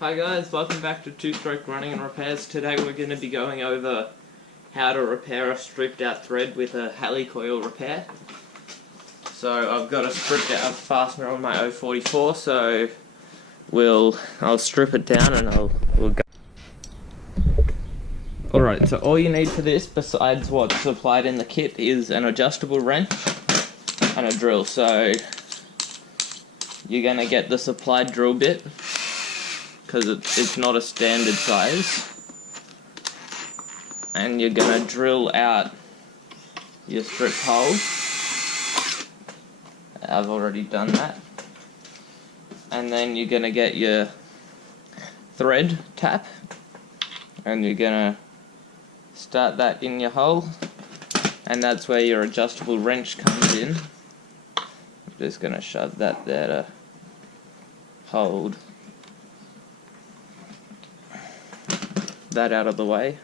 Hi guys, welcome back to Two-Stroke Running and Repairs. Today we're going to be going over how to repair a stripped out thread with a Helicoil repair. So I've got a stripped out fastener on my 044, so I'll strip it down and we'll go. Alright, so all you need for this, besides what's supplied in the kit, is an adjustable wrench and a drill. So you're going to get the supplied drill bit, because it's not a standard size, and you're going to drill out your strip hole. I've already done that. And then you're going to get your thread tap, and you're going to start that in your hole, and that's where your adjustable wrench comes in. I'm just going to shove that there to hold that out of the way.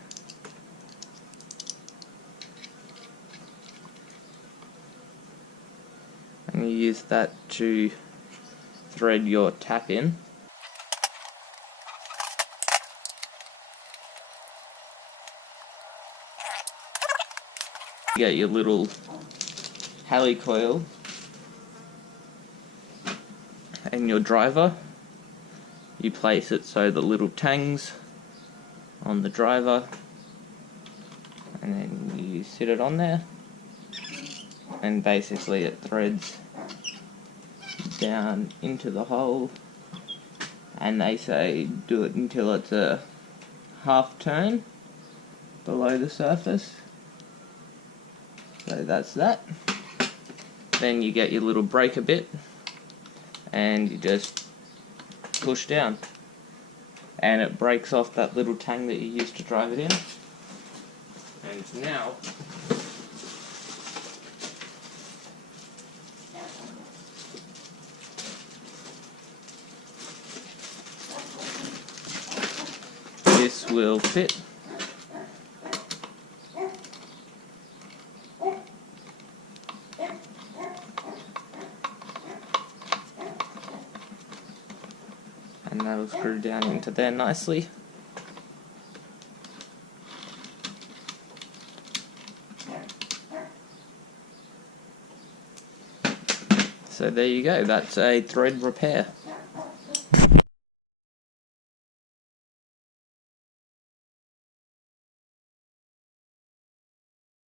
And you use that to thread your tap in. You get your little Helicoil and your driver. You place it so the little tangs on the driver, and then you sit it on there, and basically it threads down into the hole, and they say do it until it's a half turn below the surface. So that's that. Then you get your little breaker bit and you just push down, and it breaks off that little tang that you used to drive it in. And now this will fit. And that'll screw down into there nicely. So there you go, that's a thread repair.